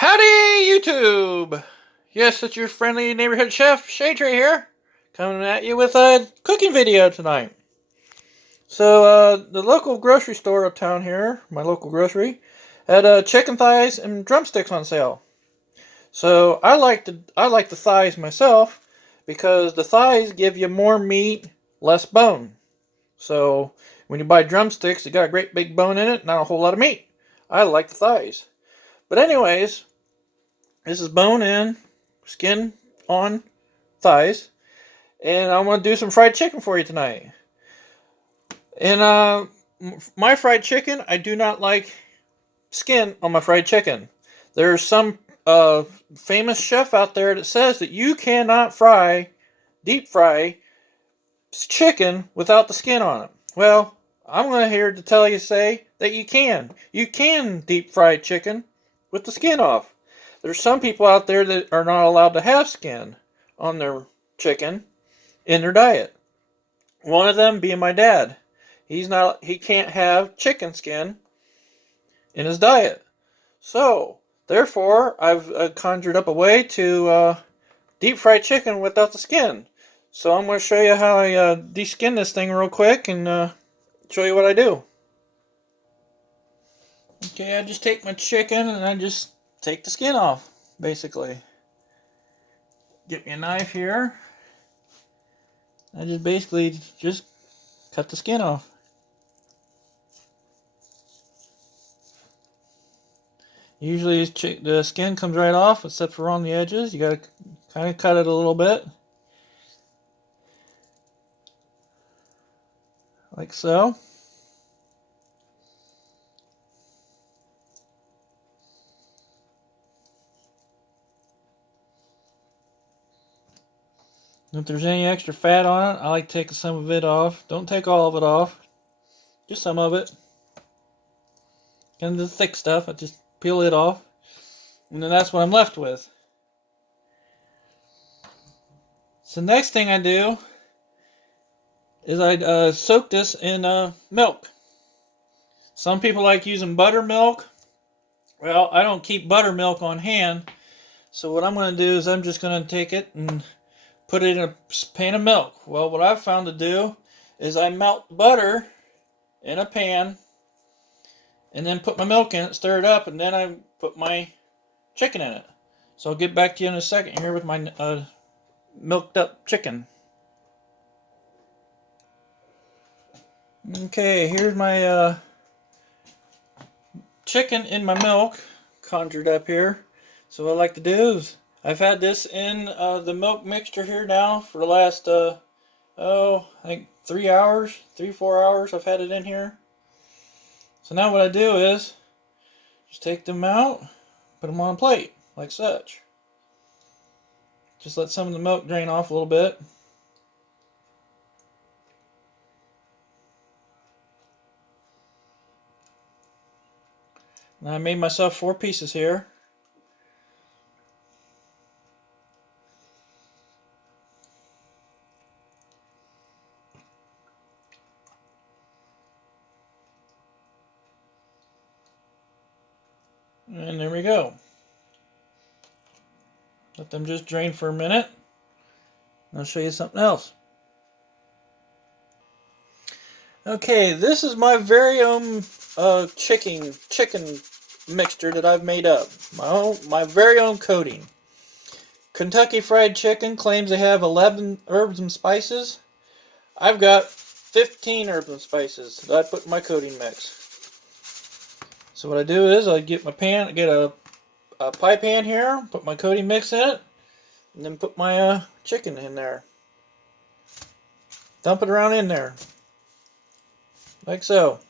Howdy, YouTube! Yes, it's your friendly neighborhood chef, Shadray here, coming at you with a cooking video tonight. So, the local grocery store uptown here, my local grocery, had chicken thighs and drumsticks on sale. So, I like the thighs myself because the thighs give you more meat, less bone. So, when you buy drumsticks, you got a great big bone in it, not a whole lot of meat. I like the thighs. But anyways, this is bone in, skin on thighs, and I'm gonna do some fried chicken for you tonight. And my fried chicken, I do not like skin on my fried chicken. There's some famous chef out there that says that you cannot deep fry chicken without the skin on it. Well, I'm here to tell you say that you can. You can deep fry chicken with the skin off. There's some people out there that are not allowed to have skin on their chicken in their diet. One of them being my dad. He can't have chicken skin in his diet. So, therefore, I've conjured up a way to deep fry chicken without the skin. So I'm going to show you how I deskin this thing real quick and show you what I do. Okay, I just take my chicken and I just take the skin off, basically. Get me a knife here. I just basically just cut the skin off. Usually the skin comes right off except for on the edges. You gotta kind of cut it a little bit. Like so. If there's any extra fat on it, I like taking some of it off. Don't take all of it off. Just some of it. And the thick stuff, I just peel it off. And then that's what I'm left with. So next thing I do is I soak this in milk. Some people like using buttermilk. Well, I don't keep buttermilk on hand. So what I'm going to do is I'm just going to take it and put it in a pan of milk. Well, what I've found to do is I melt butter in a pan and then put my milk in it, stir it up, and then I put my chicken in it. So I'll get back to you in a second here with my milked up chicken. Okay, here's my chicken in my milk conjured up here. So what I like to do is I've had this in the milk mixture here now for the last I think 3 hours, 4 hours I've had it in here. So now what I do is just take them out, put them on a plate like such. Just let some of the milk drain off a little bit. And I made myself 4 pieces here. And there we go. Let them just drain for a minute. I'll show you something else. Okay, this is my very own chicken mixture that I've made up. My very own coating. Kentucky Fried Chicken claims they have 11 herbs and spices. I've got 15 herbs and spices that I put in my coating mix. So what I do is I get my pan, get a pie pan here, put my coating mix in it, and then put my chicken in there. Dump it around in there, like so.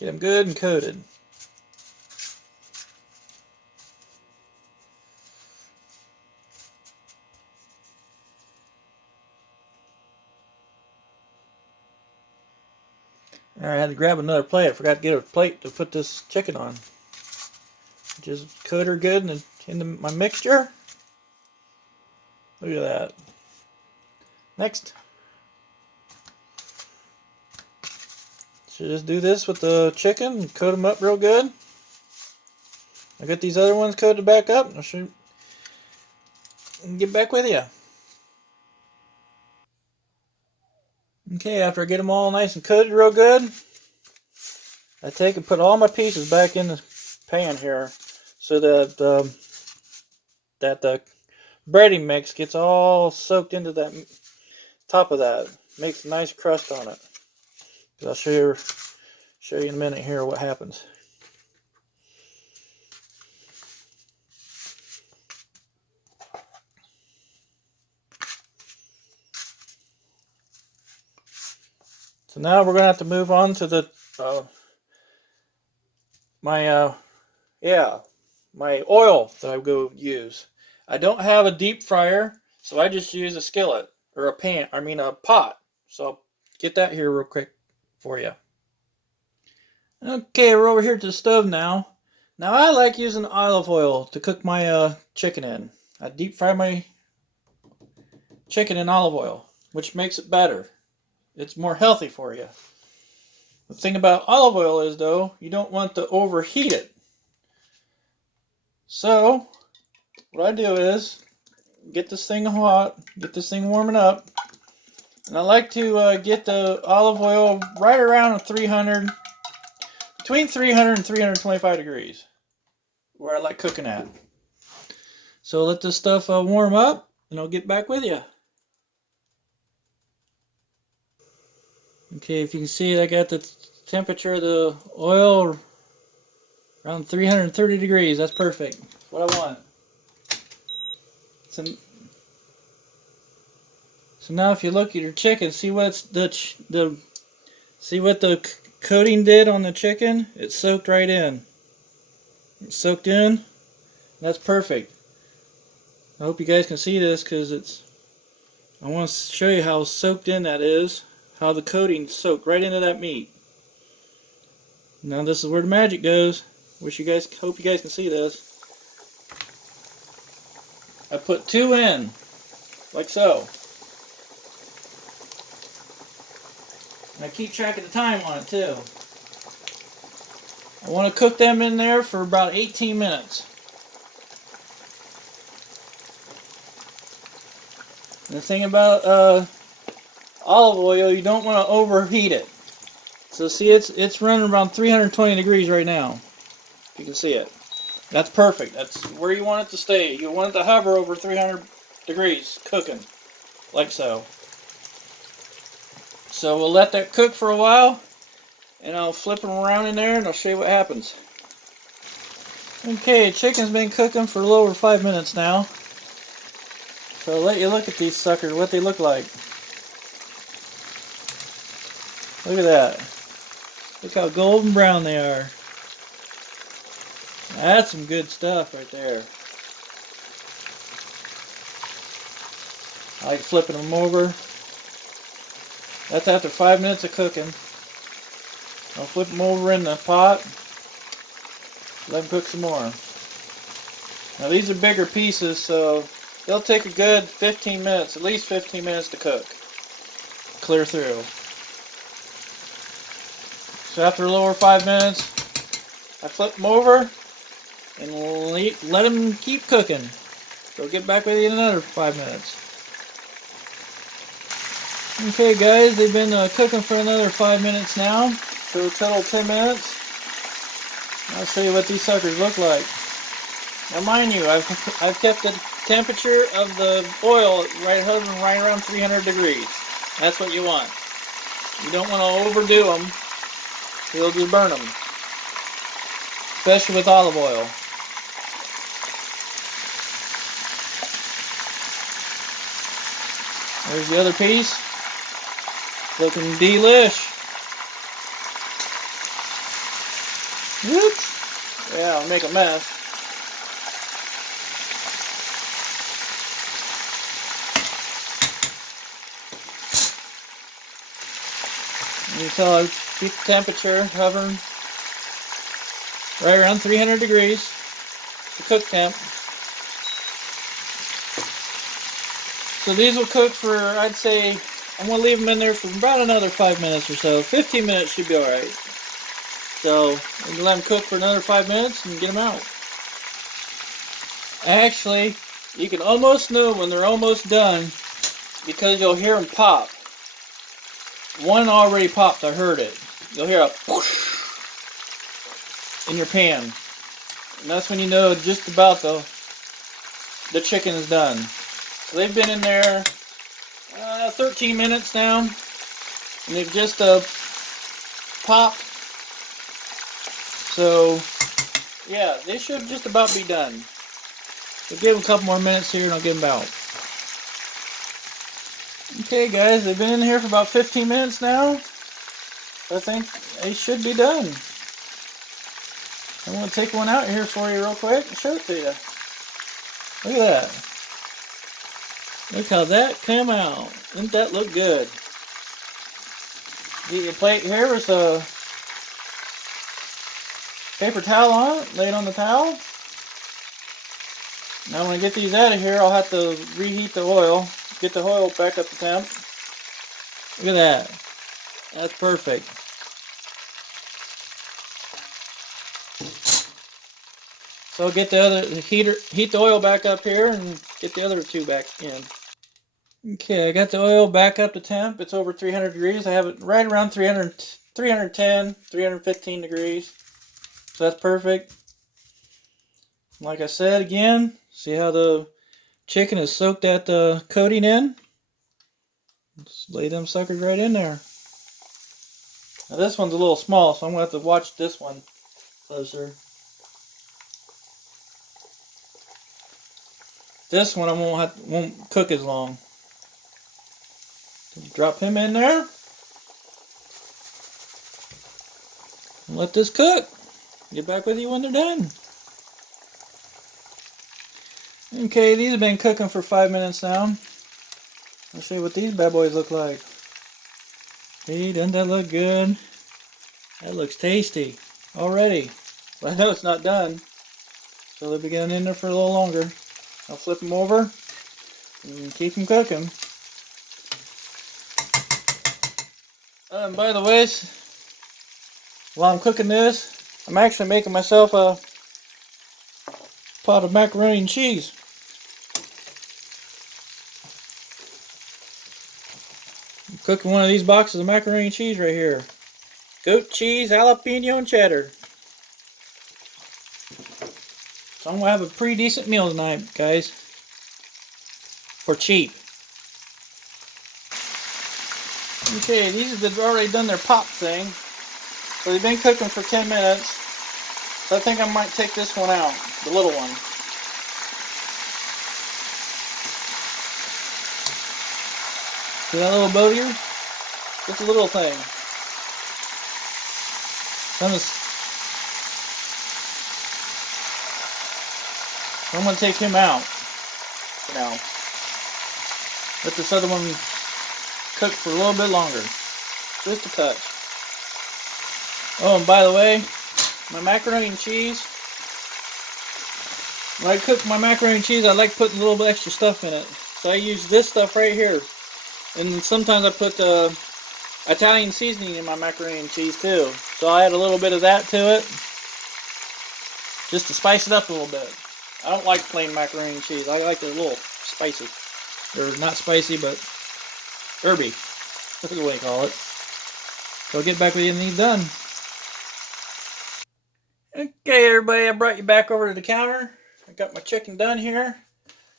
Get them good and coated. Alright, I had to grab another plate. I forgot to get a plate to put this chicken on. Just coat her good in my mixture. Look at that. Next. So just do this with the chicken and coat them up real good. I got these other ones coated back up. I'll shoot and get back with you. Okay, after I get them all nice and coated real good, I take and put all my pieces back in the pan here so that the breading mix gets all soaked into that top of that. Makes a nice crust on it. I'll show you in a minute here what happens. So now we're gonna have to move on to the my oil that I go use. I don't have a deep fryer, so I just use a skillet or a pot. So I'll get that here real quick for you. Okay, we're over here to the stove now. Now I like using olive oil to cook my chicken in. I deep fry my chicken in olive oil, which makes it better. It's more healthy for you. The thing about olive oil is, though, you don't want to overheat it. So, what I do is get this thing hot, get this thing warming up, and I like to get the olive oil right around between 300 and 325 degrees, where I like cooking at. So let this stuff warm up, and I'll get back with you. Okay, if you can see, I got the temperature of the oil around 330 degrees. That's perfect. That's what I want. So now, if you look at your chicken, see what the coating did on the chicken. It soaked right in. It's soaked in. That's perfect. I hope you guys can see this because I want to show you how soaked in that is. How the coating soaked right into that meat. Now this is where the magic goes. Hope you guys can see this. I put 2 in, like so. And I keep track of the time on it too. I want to cook them in there for about 18 minutes. And the thing about olive oil, you don't want to overheat it. So see, it's running around 320 degrees right now. If you can see it. That's perfect. That's where you want it to stay. You want it to hover over 300 degrees cooking. Like so. So we'll let that cook for a while. And I'll flip them around in there and I'll show you what happens. Okay, chicken's been cooking for a little over 5 minutes now. So I'll let you look at these suckers, what they look like. Look at that. Look how golden brown they are. That's some good stuff right there. I like flipping them over. That's after 5 minutes of cooking. I'll flip them over in the pot. Let them cook some more. Now these are bigger pieces, so they'll take a good 15 minutes, at least 15 minutes to cook. Clear through. So after a little over 5 minutes, I flip them over and let them keep cooking. So I'll get back with you in another 5 minutes. Okay guys, they've been cooking for another 5 minutes now. So a total 10 minutes. I'll show you what these suckers look like. Now mind you, I've kept the temperature of the oil hovering right around 300 degrees. That's what you want. You don't want to overdo them. You'll just burn them. Especially with olive oil. There's the other piece. Looking delish. Whoops. Yeah, I'll make a mess. You can tell I keep the temperature hovering right around 300 degrees. The cook temp. So these will cook for, I'd say, I'm going to leave them in there for about another 5 minutes or so. 15 minutes should be alright. So, we can let them cook for another 5 minutes and get them out. Actually, you can almost know when they're almost done because you'll hear them pop. One already popped, I heard it. You'll hear a whoosh in your pan. And that's when you know just about the chicken is done. So they've been in there 13 minutes now. And they've just popped. So, yeah, they should just about be done. So give them a couple more minutes here and I'll get them out. Okay guys, they've been in here for about 15 minutes now. I think they should be done. I'm going to take one out here for you real quick and show it to you. Look at that. Look how that came out. Didn't that look good? Get your plate here with a paper towel on it. Lay it on the towel. Now when I get these out of here, I'll have to reheat the oil. Get the oil back up to temp. Look at that. That's perfect. So I'll get the other heat the oil back up here and get the other two back in. Okay, I got the oil back up to temp. It's over 300 degrees. I have it right around 310, 315 degrees. So that's perfect. Like I said again, see how the chicken is soaked that coating in? Just lay them suckers right in there. Now this one's a little small, so I'm going to have to watch this one closer. This one I won't cook as long. Drop him in there. And let this cook. Get back with you when they're done. Okay, these have been cooking for 5 minutes now. I'll show you what these bad boys look like. See, doesn't that look good? That looks tasty already. But I know it's not done. So they'll be getting in there for a little longer. I'll flip them over and keep them cooking. And by the way, while I'm cooking this, I'm actually making myself a pot of macaroni and cheese. I'm cooking one of these boxes of macaroni and cheese right here. Goat cheese, jalapeno, and cheddar. So I'm going to have a pretty decent meal tonight, guys. For cheap. Okay, these have already done their pop thing. So they've been cooking for 10 minutes. So I think I might take this one out, the little one. See that little boat here? Just a little thing. I'm going to take him out for now. Let this other one cook for a little bit longer. Just a touch. Oh, and by the way, my macaroni and cheese. When I cook my macaroni and cheese, I like putting a little bit extra stuff in it. So I use this stuff right here. And sometimes I put Italian seasoning in my macaroni and cheese too. So I add a little bit of that to it. Just to spice it up a little bit. I don't like plain macaroni and cheese. I like it a little spicy. Or not spicy, but herby. That's the way you call it. So I'll get back with you when he's done. Okay, everybody, I brought you back over to the counter. I got my chicken done here.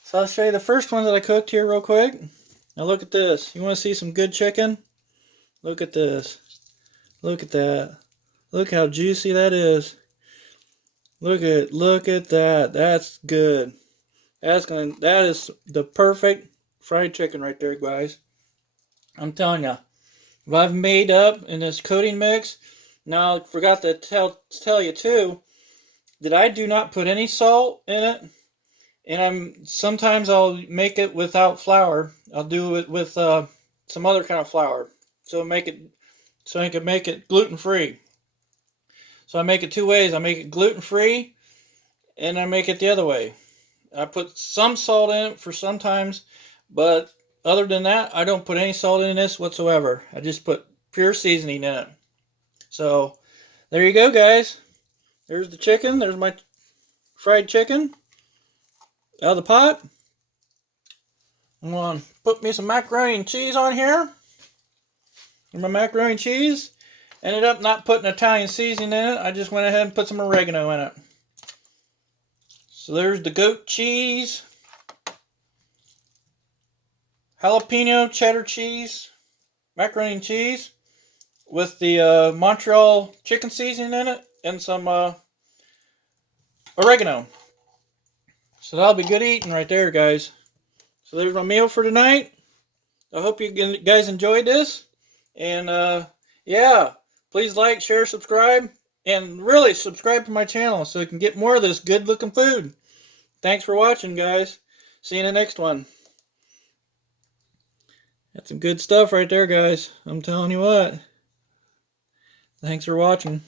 So I'll show you the first one that I cooked here real quick. Now look at this. You want to see some good chicken? Look at this. Look at that. Look how juicy that is. Look at that. That's good. That is the perfect fried chicken right there, guys. I'm telling you. If I've made up in this coating mix, now I forgot to tell you too that I do not put any salt in it, and sometimes I'll make it without flour. I'll do it with some other kind of flour, so I can make it gluten free. So I make it two ways. I make it gluten free, and I make it the other way. I put some salt in it for sometimes, but other than that, I don't put any salt in this whatsoever. I just put pure seasoning in it. So there you go, guys. There's the chicken. There's my fried chicken out of the pot. I'm going to put me some macaroni and cheese on here. And my macaroni and cheese. Ended up not putting Italian seasoning in it. I just went ahead and put some oregano in it. So there's the goat cheese. Jalapeno cheddar cheese. Macaroni and cheese. With the Montreal chicken seasoning in it. And some oregano. So that'll be good eating right there, guys. So there's my meal for tonight. I hope you guys enjoyed this. And yeah, please like, share, subscribe. And really subscribe to my channel so you can get more of this good looking food. Thanks for watching, guys. See you in the next one. That's some good stuff right there, guys. I'm telling you what. Thanks for watching.